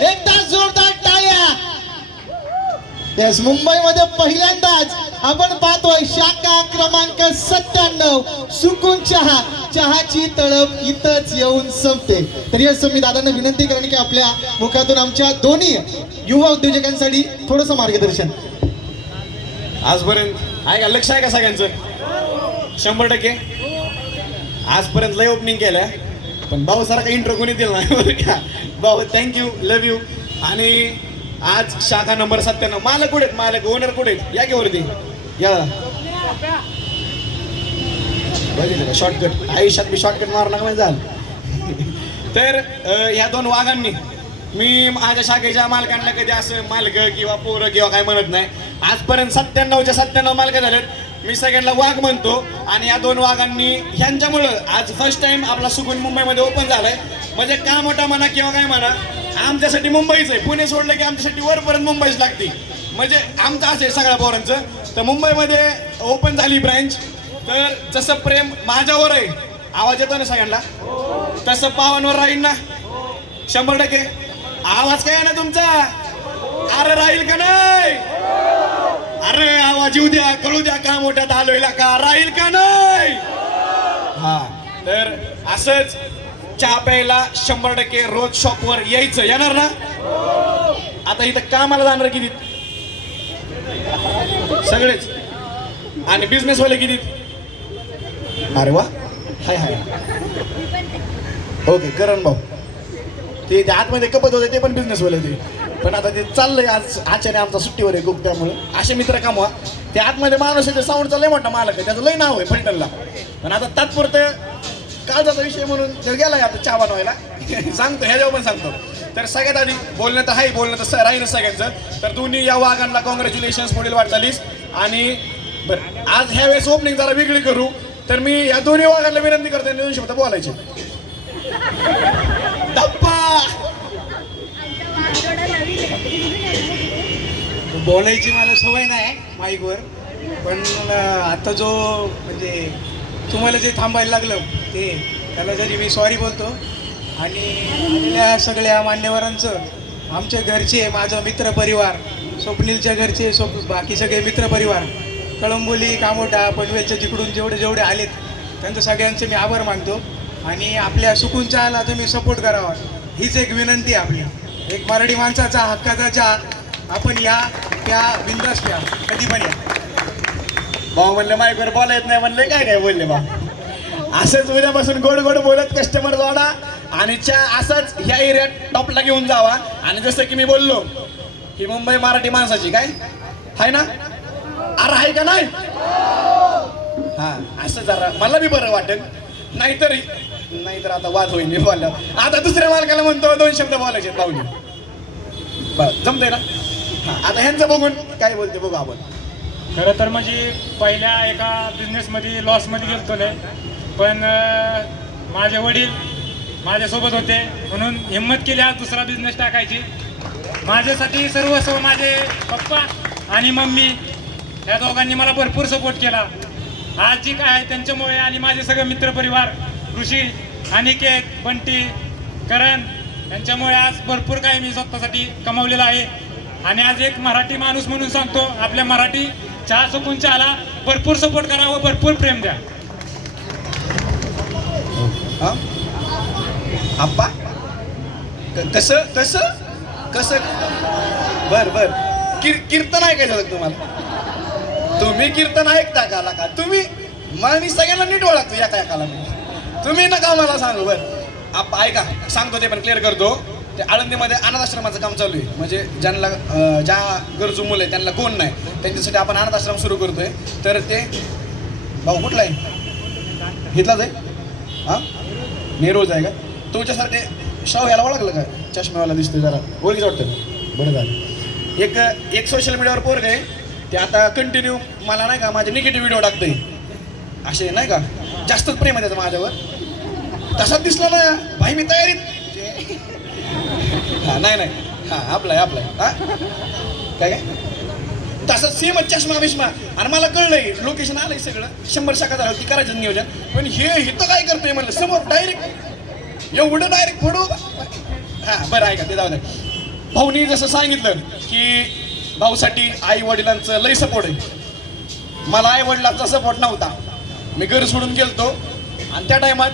एकदा जोरदार टाळ्या. येस, मुंबईमध्ये पहिल्यांदाच आपण पाहतोय शाखा क्रमांक 97 सुकून चहा. चहाची तळप इथंच येऊन संपते. तर येस, मी दादांना विनंती करेन की आपल्या मुखातून आमच्या दोन्ही युवा उद्योजकांसाठी थोडस मार्गदर्शन. आजपर्यंत आहे का लक्ष आहे का सगळ्यांचं? 100%. आजपर्यंत लय ओपनिंग केलं, पण भाऊ सारखा इंट्रो कोणी दिला नाही बरं का. भाऊ थँक्यू, लव्ह यू. आणि आज शाखा नंबर 97. मालक कुठे आहेत? मालक ओनर कुठे आहेत? या की वरती या. बघितलं का शॉर्टकट? आयुष्यात मी शॉर्टकट मारला का झालं. तर ह्या दोन वाघांनी, मी माझ्या शाखेच्या मालकांना कधी असं मालक किंवा पोरं किंवा काय म्हणत नाही. आजपर्यंत 97च्या 97 मालक झालेत. मी सगळ्यांना वाघ म्हणतो. आणि या दोन वाघांनी ह्यांच्यामुळं आज फर्स्ट टाइम आपला सुकून मुंबईमध्ये ओपन झालाय. म्हणजे का मोठा म्हणा किंवा काय म्हणा, आमच्यासाठी मुंबईच आहे. पुणे सोडलं की आमच्यासाठी वरपर्यंत मुंबईच लागते. म्हणजे आमचं असं आहे सगळ्या पोरांचं. तर मुंबईमध्ये ओपन झाली ब्रँच. तर जसं प्रेम माझ्यावर आहे, आवाज येतो ना सगळ्यांना, तसं पावांवर राहील ना 100%. आवाज काय आहे ना तुमचा? अरे राहील का नाही? अरे आवाज येऊ द्या, कळू द्या का मोठ्यात आलोय का, राहील का नाही? हा, तर असंच चहा प्यायला 100% रोज शॉपवर यायचं. येणार ना? आता इथं कामाला जाणार किती? सगळेच. आणि बिझनेस वाले किती? अरे वा, हाय हाय. ओके, करण भाऊ ते आतमध्ये कपत होते ते पण बिझनेस वाले ते. पण आता ते चाललंय, आज आचार्य आमचा सुट्टीवर आहे खूप, त्यामुळे असे मित्र कामवा. ते आतमध्ये माणूस आहे, ते साऊंडचा लय मोठा मालक आहे, त्याचं लय नाव आहे फलटणला. पण आता तात्पुरतं काळजाचा विषय म्हणून ते गेलाय आता चहा बनवायला. सांगतो ह्याच्यावर पण सांगतो. तर सगळ्यात आधी बोलणं तर आहे, बोलणं तर राहील सगळ्यांचं. तर दोन्ही या वाघांना कॉंग्रॅच्युलेशन्स पुढील वाटचालीस. आणि बरं, आज ह्या वेळेस ओपनिंग जरा वेगळी करू. तर मी या दोन्ही वाघांना विनंती करते 2 शब्द बोलायचे. बोलायची मला सवय नाही माईकवर, पण आता जो म्हणजे तुम्हाला जे थांबायला लागलं ते, त्याला जरी मी सॉरी बोलतो. आणि आलेल्या सगळ्या मान्यवरांचं, आमच्या घरचे, माझं मित्रपरिवार, स्वप्नीलच्या घरचे, बाकी सगळे मित्रपरिवार, कळंबोली, कामोठा, पनवेलच्या जिकडून जेवढे जेवढे आलेत त्यांचं सगळ्यांचे मी आभार मानतो. आणि आपल्या सुकून चहाला तुम्ही सपोर्ट करावा हीच एक विनंती आहे आपली. एक मराठी माणसाचा हक्काचा चहा, आपण या त्या बिंदास प्या, कधी पण या. भाऊ म्हणले माईकवर बोला येत नाही, म्हणले काय काय बोलले भाऊ. असंच उद्यापासून गोड गोड बोलत कस्टमर जोडा आणि चहा असाच ह्या एरियात टॉपला घेऊन जावा. आणि जसं की मी बोललो की मुंबई मराठी माणसाची काय आहे ना, अरे आहे का नाही? हा, असं जरा मला बी बरं वाटेल. नाहीतर आता वाद होईल. मी बोललो आता दुसऱ्या मालकाला म्हणतो 2 शब्द बोलायचे पाहुणे. बरं, जमतंय ना? हा, आता ह्यांचं बघून काय बोलते बघू आपण. खरं तर म्हणजे पहिल्या एका बिझनेसमध्ये लॉसमध्ये गेलतो लय, पण माझे वडील माझ्यासोबत होते म्हणून हिंमत केली आज दुसरा बिझनेस टाकायची. माझ्यासाठी सर्वस्व माझे पप्पा आणि मम्मी या दोघांनी मला भरपूर सपोर्ट केला. आज जी काय आहे त्यांच्यामुळे, आणि माझे सगळे मित्रपरिवार, ऋषी, अनिकेत, बंटी, करण यांच्यामुळे आज भरपूर काही मी स्वतःसाठी कमावलेलं आहे. आणि आज एक मराठी माणूस म्हणून सांगतो, आपल्या मराठी चहा सुकून चहाला भरपूर सपोर्ट करा व भरपूर प्रेम द्या. आप्पा कसं कसं कसं बर कीर्तन ऐकायचं होतं तुम्हाला? तुम्ही कीर्तन ऐकता का? तुम्ही मी सगळ्यांना नीट ओळखतो एका एकाला. तुम्ही नका मला सांगू. बरं आप्पा ऐका, सांगतो ते पण क्लिअर करतो. ते आळंदीमध्ये अनाथ आश्रमाचं काम चालू आहे. म्हणजे ज्यांना ज्या गरजू मुलं आहे त्यांना कोण नाही, त्यांच्यासाठी आपण अनाथ आश्रम सुरू करतोय. तर ते भाऊ कुठला आहे? घेतलाच आहे. हां, नेरूळच आहे का? तुमच्यासारखे शाव याला ओळखलं का? चष्म्यावाला दिसतोय जरा, ओळखीच वाटतं. बरं झालं. एक सोशल मीडियावर पोरग आहे, ते आता कंटिन्यू मला नाही का माझे निगेटिव्ह व्हिडिओ टाकतोय. असे नाही का, जास्तच प्रेम आहे त्याचं माझ्यावर. तसाच दिसला ना भाई, मी तयारीत. हा नाही हा, आपलाय हा काय तसंच सेम चष्मा बिष्मा. आणि मला कळलंय, लोकेशन आलंय सगळं, 100 शाखा झालं ती करायचं नियोजन. पण हे इथं काय करतोय म्हणलं, समोर डायरेक्ट एवढं डायरेक्ट फोडू. हा बरं ऐका, ते जाऊ दे. भाऊनी जसं सांगितलं की भाऊसाठी आई वडिलांचं लय सपोर्ट आहे. मला आई वडिलांचा सपोर्ट नव्हता. मी घर सोडून गेलतो आणि त्या टायमात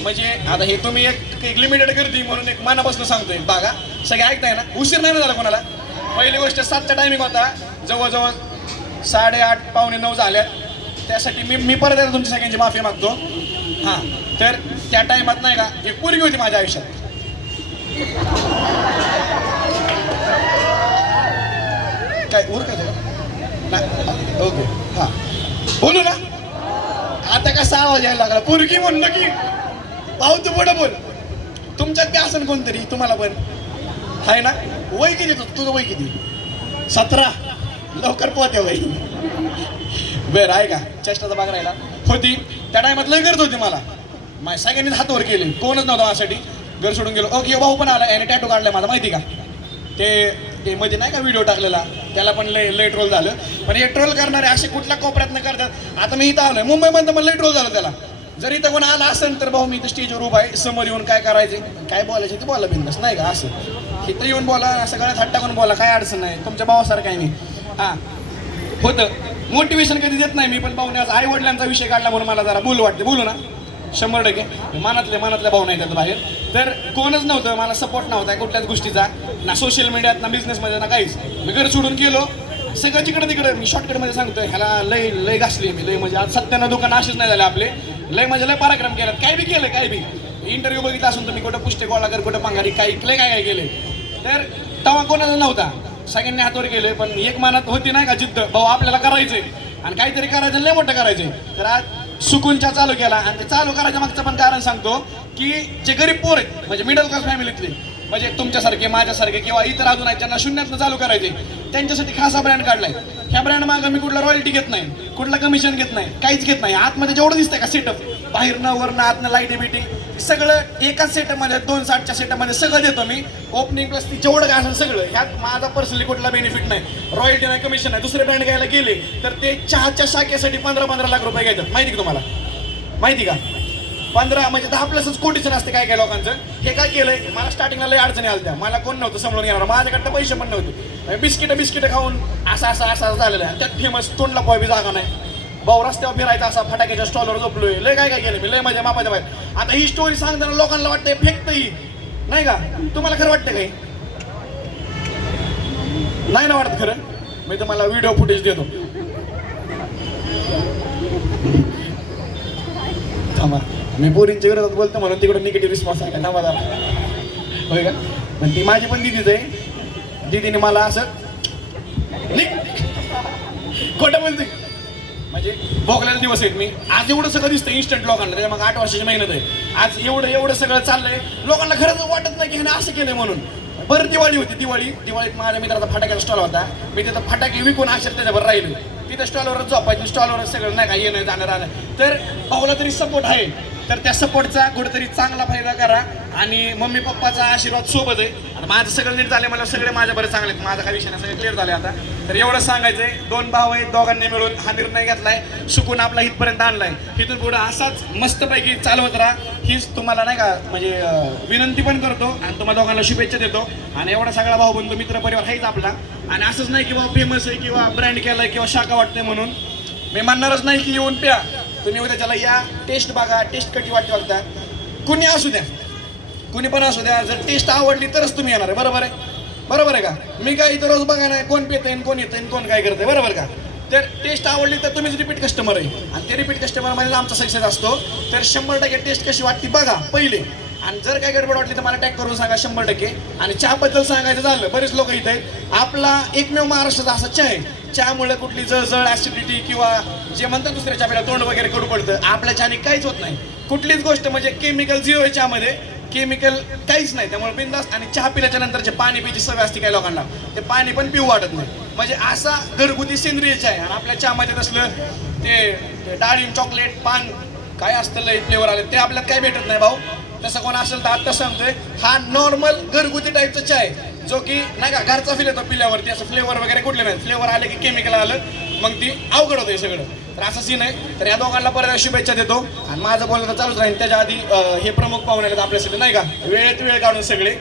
म्हणजे आता हे तुम्ही एक लिमिटेड गर्दी म्हणून एक मनापासून सांगतोय बघा, सगळे ऐकताय ना, उशीर नाही ना झाला कोणाला. पहिली गोष्ट 7चा टायमिंग होता, जवळजवळ 8:30 पावणे 9 झाल्यात. त्यासाठी मी परत एकदा तुमची सगळ्यांची माफी मागतो. हां, तर त्या टायमात नाही का एक पोरगी होती माझ्या आयुष्यात. काय उरकायचं ना? ओके, हां, बोलू ना. आता कसा आवाज यायला लागला, पोरगी म्हणलं की भाऊ तू पुढं बोल. तुमच्यात बी असेल कोणतरी, तुम्हाला पण आहे ना. वय किती तुझं वय किती? 17. लवकर पोहते वय. बरं आहे का, चेष्टाचा भाग राहिला. होती त्या टायमात लय गरज होती मला. माझ्या सगळ्यांनीच हातवर केले, कोणच नव्हतं माझ्यासाठी. घर सोडून गेलो. ओके, भाऊ पण आला, याने टॅटू काढलाय माझा, माहिती का? ते मध्ये नाही का व्हिडिओ टाकलेला, त्याला पण लय ट्रोल झालं. पण हे ट्रोल करणारे असे कुठल्या कोपऱ्यात न करतात. आता मी इथं आलोय मुंबईमध्ये, मला लय ट्रोल झालं त्याला. जर इथं कोण आला असेल तर भाऊ मी इथं स्टेजवर उभा आहे, समोर येऊन काय करायचे काय बोलायचे ते बोला बिंदास, नाही का? असं इथं येऊन बोला, सगळ्यात हात टाकून बोला, काय अडचण नाही. तुमच्या भावासारखं आहे मी. हां, होतं मोटिवेशन कधी देत नाही मी, पण भाऊने आज आई वडिलांचा विषय काढला म्हणून मला जरा बोलू वाटते. बोलू ना, 100% मनातल्या भाऊ नाही त्यात बाहेर. तर कोणच नव्हतं, मला सपोर्ट नव्हता कुठल्याच गोष्टीचा, ना सोशल मीडियात ना बिझनेसमध्ये ना काहीच. मी घर सोडून गेलो, सगळं तिकडं तिकडं. मी शॉर्टकटमध्ये सांगतोय, ह्याला लय घासली मी, लय म्हणजे आज 97 दुकान असेच नाही झाले आपले. लय म्हणजे लय पराक्रम केला, काय बी केलं, काय बी इंटरव्ह्यू बघितला असून तुम्ही, कुठं पुष्टे गोळाकर, कुठं पांघारी, काही काय केले. तर तेव्हा कोणाचा नव्हता, सगळ्यांनी हातवर केले. पण एक मनात होती नाही का जिद्द, भाऊ आपल्याला करायचंय आणि काहीतरी करायचं, लय मोठं करायचंय. तर आज सुकूनच्या चालू केला. आणि ते चालू करायच्या मागचं पण कारण सांगतो की जे गरीब पोर आहेत, म्हणजे मिडल क्लास फॅमिलीतले, म्हणजे तुमच्यासारखे माझ्यासारखे किंवा इतर अजून आहेत ज्यांना शून्यातनं चालू करायचे, त्यांच्यासाठी खासा ब्रँड काढलाय. ह्या ब्रँड मागं मी कुठला रॉयल्टी घेत नाही, कुठला कमिशन घेत नाही, काहीच घेत नाही. आतमध्ये जेवढं दिसतंय का सेटअप, बाहेरनं वरनं आतनं लाईटी बिटिंग सगळं एकाच सेटअपमध्ये, 260च्या सेटअपमध्ये सगळं देतो मी. ओपनिंग प्लस ती जेवढं काय असेल सगळं. ह्यात माझा पर्सनली कुठला बेनिफिट नाही, रॉयल्टी नाही, कमिशन नाही. दुसरे ब्रँड घ्यायला गेले तर ते चहाच्या शाखेसाठी 15-15 लाख रुपये घेतात, माहिती का तुम्हाला? माहिती का? 15 म्हणजे 10+ कोटीचं असते काय काय लोकांचं. हे काय केलंय, मला स्टार्टिंगला लय अडचणी आल्या, मला कोण नव्हतं समजून घेणार, माझ्याकडनं पैसे पण नव्हते. बिस्किटं खाऊन असं झालेलं आहे. त्यात फेमस तोंडला पोहावी जागा नाही, भाऊ रस्त्यावर फिरायचा असा, फटाक्याच्या स्टॉलवर झोपलोय, लय काय केलं मी, लय माझ्या मापाच्या बाहेर. आता ही स्टोरी सांगताना लोकांना वाटतंय फेकतही नाही का? तुम्हाला खरं वाटतं काही? नाही ना वाटत खरं? मी तुम्हाला व्हिडिओ फुटेज देतो, थांबा. मी पोरींच्या विरोधात बोलतो म्हणून तिकडे निगेटिव्ह रिस्पॉन्स आहे का ना मला, होय का? पण ती माझी पण दिदीच आहे. दिदीने मला असं खोटं बोलते, म्हणजे भोगलेले दिवस आहेत मी. आज एवढं सगळं दिसतं इन्स्टंट लोकांना, त्याच्या मग 8 वर्षाची मेहनत आहे. आज एवढं सगळं चाललंय, लोकांना खरंच वाटत नाही की ह्याने असं केलंय म्हणून. बरं दिवाळी होती, दिवाळीत माझ्या मित्राचा फटाक्याचा स्टॉल होता. मी तिथं फटाके विकून अक्षर त्याच्यावर राहिलो. तिथं स्टॉलवरच झोपायचं, स्टॉलवरच सगळं नाही का येणं जाणं राहणं. तर भाऊला तरी सपोर्ट आहे, तर त्या सपोर्टचा कुठेतरी चांगला फायदा करा. आणि मम्मी पप्पाचा आशीर्वाद सोबत आहे. आणि माझं सगळं नीट झालं, मला सगळे माझ्या बरे चांगले आहेत, माझा काही विषय नाही, सगळे क्लिअर झाले आता. तर एवढं सांगायचंय, 2 भाऊ आहेत, दोघांनी मिळून हा निर्णय घेतलाय, सुकून आपला इथपर्यंत आणलाय. इथून पुढे असाच मस्तपैकी चालवत राहा, हीच तुम्हाला नाही का म्हणजे विनंती पण करतो आणि तुम्हाला दोघांना शुभेच्छा देतो. आणि एवढा सगळा भाऊ बंधू मित्र परिवार आहेच आपला. आणि असंच नाही की बाबा फेमस आहे किंवा ब्रँड केलाय किंवा शाखा वाटते म्हणून मी म्हणणारच नाही की येऊन प्या. तुम्ही उद्या त्याला या, टेस्ट बघा, टेस्ट कशी वाटते बघता. कुणी असू द्या, कुणी पण असू द्या, जर टेस्ट आवडली तरच तुम्ही येणार आहे. बरोबर आहे का? मी काय इथं रोज बघा नाही कोण पितंय, कोण येतंय, कोण काय करतंय, बरोबर का? तर टेस्ट आवडली तर तुम्हीच रिपीट कस्टमर आहे. आणि ते रिपीट कस्टमरमध्ये आमचा सक्सेस असतो. तर 100% टेस्ट कशी वाटते बघा पहिले. आणि जर काय गडबड वाटली तर मला टॅग करून सांगा 100%. आणि चहाबद्दल सांगायचं झालं, बरेच लोक इथे आहेत, आपला एकमेव महाराष्ट्राचा असा चहा आहे, चहामुळे कुठली जळजळ, ऍसिडिटी किंवा जे म्हणतात दुसऱ्या चहा तोंड वगैरे कडू पडतं, आपल्या चहाने काहीच होत नाही. कुठलीच गोष्ट म्हणजे केमिकल 0 आहे चहामध्ये, केमिकल काहीच नाही. त्यामुळे बिंदास्त. आणि चहा पिल्याच्या नंतरचे पाणी पिची सवय असते काही लोकांना, ते पाणी पण पिऊ वाटत नाही. म्हणजे असा घरगुती सेंद्रिय चहा आहे. आणि आपल्या चहामध्ये असलं ते डाळिंब, चॉकलेट, पान काय असतं लय फ्लेवर आले, ते आपल्यात काय भेटत नाही भाऊ. तसं कोण असेल तर आत्ता सांगतोय, हा नॉर्मल घरगुती टाईपचा चहा आहे, जो की नाही का घरचा फील येतो पिल्यावरती. असं फ्लेवर वगैरे कुठले नाही, फ्लेवर आले की केमिकल आलं मग ती अवघड होतं सगळं. तर असं सीन आहे. तर या दोघांना परत शुभेच्छा देतो. आणि माझं बोलणं तर चालूच राहील. त्याच्या आधी हे प्रमुख पाहुणे आपल्यासाठी नाही का वेळेत वेळ काढून सगळे